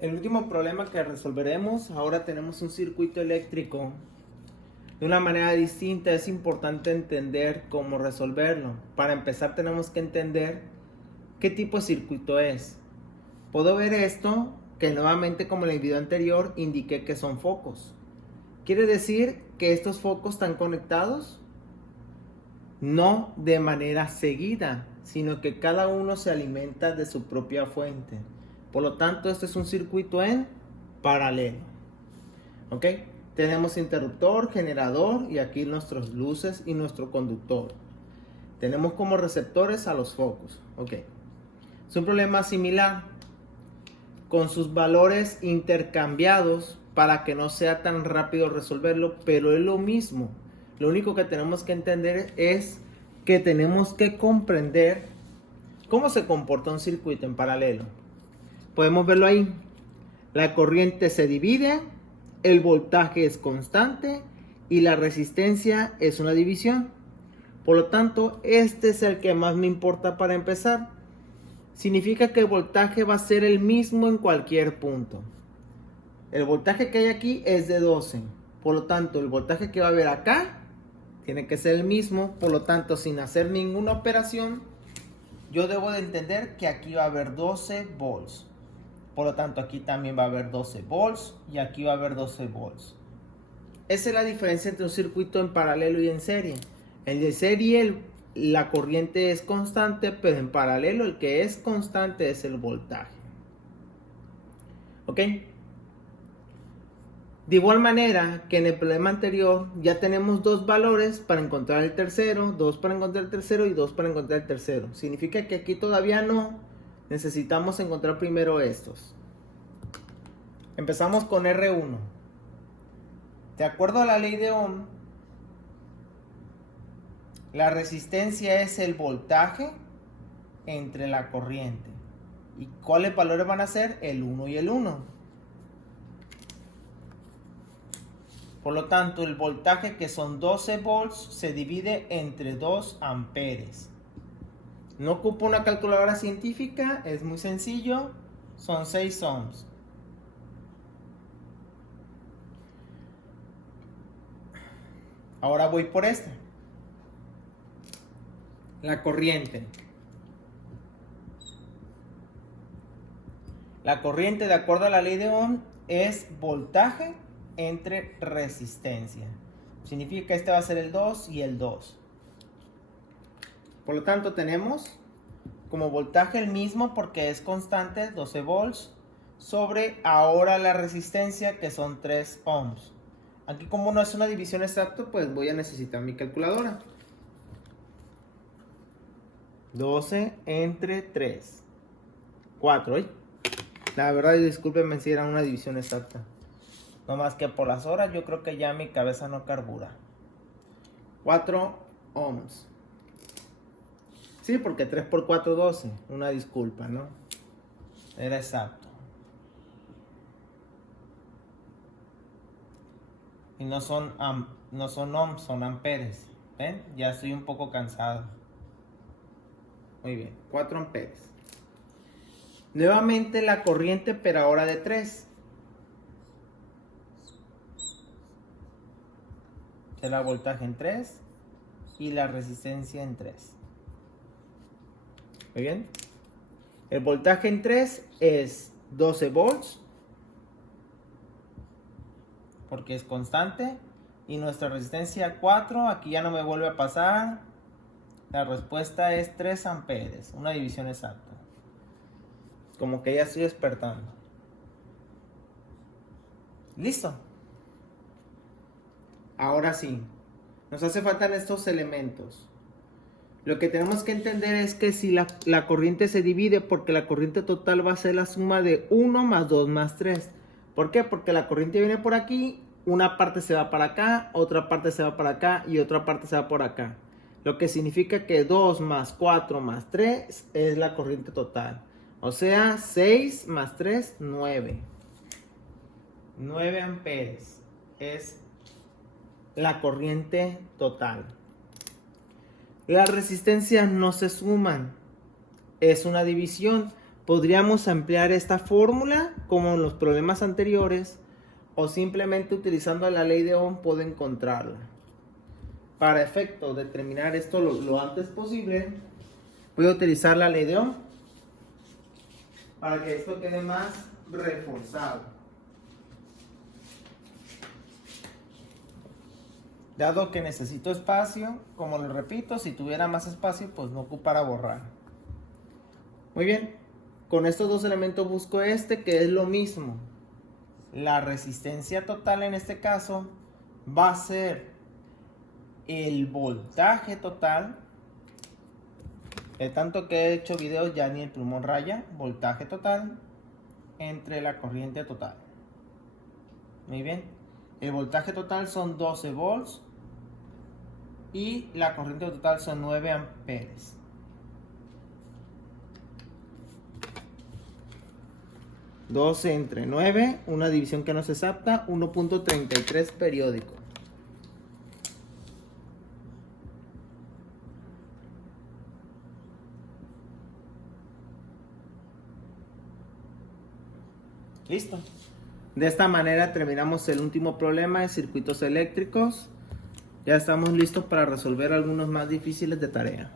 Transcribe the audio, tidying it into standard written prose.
El último problema que resolveremos, ahora tenemos un circuito eléctrico de una manera distinta. Es importante entender cómo resolverlo. Para empezar tenemos que entender qué tipo de circuito es. Puedo ver esto, que nuevamente como en el video anterior indiqué que son focos. ¿Quiere decir que estos focos están conectados? No de manera seguida, sino que cada uno se alimenta de su propia fuente. Por lo tanto, este es un circuito en paralelo. ¿Ok? Tenemos interruptor, generador y aquí nuestras luces y nuestro conductor. Tenemos como receptores a los focos. ¿Ok? Es un problema similar, con sus valores intercambiados para que no sea tan rápido resolverlo, pero es lo mismo. Lo único que tenemos que entender es que tenemos que comprender cómo se comporta un circuito en paralelo. Podemos verlo ahí. La corriente se divide, el voltaje es constante y la resistencia es una división. Por lo tanto, este es el que más me importa para empezar. Significa que el voltaje va a ser el mismo en cualquier punto. El voltaje que hay aquí es de 12. Por lo tanto, el voltaje que va a haber acá tiene que ser el mismo. Por lo tanto, sin hacer ninguna operación, yo debo de entender que aquí va a haber 12 volts. Por lo tanto, aquí también va a haber 12 volts y aquí va a haber 12 volts. Esa es la diferencia entre un circuito en paralelo y en serie. En de serie la corriente es constante, pero en paralelo el que es constante es el voltaje. ¿Ok? De igual manera que en el problema anterior ya tenemos dos valores para encontrar el tercero, dos para encontrar el tercero y dos para encontrar el tercero. Significa que aquí todavía no. Necesitamos encontrar primero estos. Empezamos con R1. De acuerdo a la ley de Ohm, la resistencia es el voltaje entre la corriente. ¿Y cuáles valores van a ser? El 1 y el 1. Por lo tanto, el voltaje, que son 12 volts, se divide entre 2 amperes. No ocupo una calculadora científica, es muy sencillo, son 6 ohms. Ahora voy por este. La corriente. La corriente, de acuerdo a la ley de Ohm, es voltaje entre resistencia. Significa que este va a ser el 2 y el 2. Por lo tanto, tenemos como voltaje el mismo porque es constante, 12 volts, sobre ahora la resistencia, que son 3 ohms. Aquí, como no es una división exacta, pues voy a necesitar mi calculadora. 12 entre 3. 4. ¿Eh? La verdad, discúlpenme si era una división exacta. No más que por las horas, yo creo que ya mi cabeza no carbura. 4 ohms. Sí, porque 3 por 4, 12. Una disculpa, ¿no? Era exacto. Y no son ohms, son amperes. ¿Ven? Ya estoy un poco cansado. Muy bien, 4 amperes. Nuevamente la corriente, pero ahora de 3. Será voltaje en 3 y la resistencia en 3. Muy bien. El voltaje en 3 es 12 volts, porque es constante. Y nuestra resistencia 4, aquí ya no me vuelve a pasar. La respuesta es 3 amperes, una división exacta. Como que ya estoy despertando. Listo. Ahora sí, nos hace falta estos elementos. Lo que tenemos que entender es que si la corriente se divide, porque la corriente total va a ser la suma de 1 más 2 más 3. ¿Por qué? Porque la corriente viene por aquí, una parte se va para acá, otra parte se va para acá y otra parte se va por acá. Lo que significa que 2 más 4 más 3 es la corriente total. O sea, 6 más 3, 9. 9 amperes es la corriente total. Las resistencias no se suman, es una división. Podríamos ampliar esta fórmula como en los problemas anteriores o simplemente utilizando la ley de Ohm puedo encontrarla. Para efecto de terminar esto lo antes posible, voy a utilizar la ley de Ohm para que esto quede más reforzado. Dado que necesito espacio, como lo repito, si tuviera más espacio, pues no ocupara borrar. Muy bien, con estos dos elementos busco este, que es lo mismo. La resistencia total en este caso va a ser el voltaje total. De tanto que he hecho videos ya ni el plumón raya. Voltaje total entre la corriente total. Muy bien. El voltaje total son 12 volts. Y la corriente total son 9 amperes. $12 entre 9, una división que no se exacta, 1.33 periódico. Listo. De esta manera terminamos el último problema de circuitos eléctricos. Ya estamos listos para resolver algunos más difíciles de tarea.